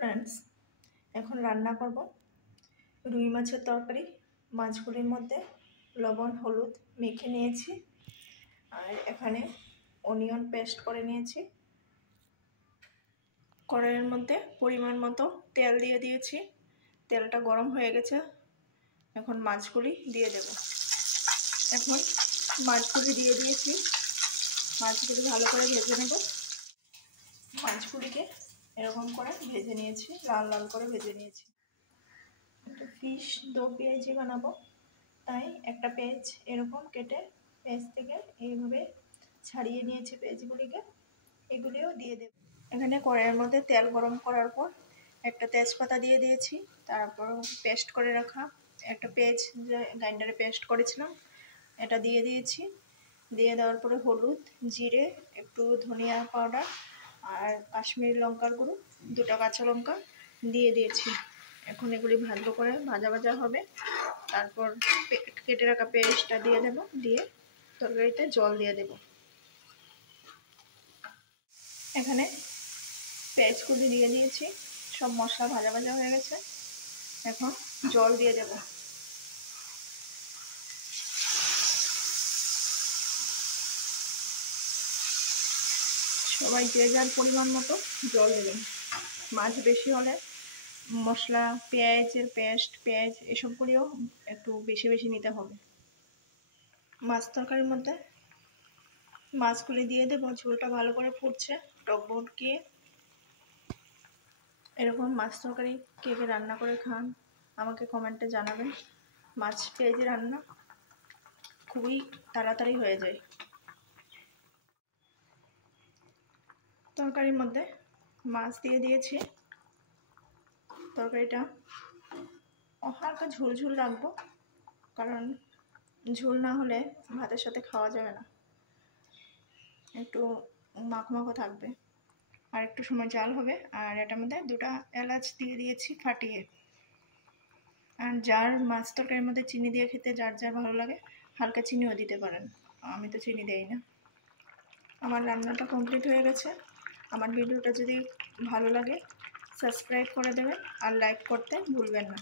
Friends, এখন রান্না করব রুই মাছের তরকারি। মাছগুলির মধ্যে লবণ হলুদ মেখে নিয়েছি, আর এখানে অনিয়ন পেস্ট করে নিয়েছি। কড়াইয়ের মধ্যে পরিমাণ মতো তেল দিয়ে দিয়েছি। তেলটা গরম হয়ে গেছে, এখন মাছগুলি দিয়ে দেব। এখন মাছগুলি দিয়ে দিয়েছি, মাছগুলি ভালো করে ভেজে নেব। মাছগুলিকে এরকম করে ভেজে নিয়েছি, লাল লাল করে ভেজে নিয়েছি। একটা ফিশ দো পেঁয়াজি বানাবো, তাই একটা পেঁয়াজ এরকম কেটে পেঁয়াজ থেকে এইভাবে ছাড়িয়ে নিয়েছি পেঁয়াজগুলিকে, এগুলিও দিয়ে দেব। এখানে কড়াইয়ের মধ্যে তেল গরম করার পর একটা তেজপাতা দিয়ে দিয়েছি, তারপর পেস্ট করে রাখা একটা পেঁয়াজ যে গ্রাইন্ডারে পেস্ট করেছিলাম এটা দিয়ে দিয়েছি। দিয়ে দেওয়ার পরে হলুদ, জিরে, একটু ধনিয়া পাউডার আর কাশ্মীরি লঙ্কার গুঁড়ো, 2টা কাঁচা লঙ্কা দিয়ে দিয়েছি। এখন এগুলি ভালো করে ভাজা ভাজা হবে, তারপর কেটে রাখা পেস্টটা দিয়ে দেব। দিয়ে তরকারিতে জল দিয়ে দেব। এখানে পেঁয়াজগুলি দিয়ে দিয়েছি, সব মশলা ভাজা ভাজা হয়ে গেছে। এখন জল দিয়ে দেব। সবাই যে যার পরিমাণ মতো জল দেবেন। মাছ বেশি হলে মশলা, পেঁয়াজের পেস্ট, পেঁয়াজ এসবগুলিও একটু বেশি বেশি নিতে হবে। মাছ তরকারির মধ্যে মাছগুলি দিয়ে দেবো। ঝোলটা ভালো করে ফুটছে, টক বটকিয়ে। এরকম মাছ তরকারি কে কে রান্না করে খান আমাকে কমেন্টে জানাবেন। মাছ পেঁয়াজি রান্না খুবই তাড়াতাড়ি হয়ে যায়। তরকারির মধ্যে মাছ দিয়ে দিয়েছি। তরকারিটা হালকা ঝোল ঝোল রাখবো, কারণ ঝোল না হলে ভাতের সাথে খাওয়া যাবে না, একটু মাখো মাখো থাকবে। আর একটু সময় জাল হবে। আর এটার মধ্যে 2টা এলাচ দিয়ে দিয়েছি ফাটিয়ে। আর যার মাছ তরকারির মধ্যে চিনি দিয়ে খেতে যার যার ভালো লাগে হালকা চিনিও দিতে পারেন, আমি তো চিনি দেই না। আমার রান্নাটা কমপ্লিট হয়ে গেছে। আমার ভিডিওটা যদি ভালো লাগে সাবস্ক্রাইব করে দেবেন আর লাইক করতে ভুলবেন না।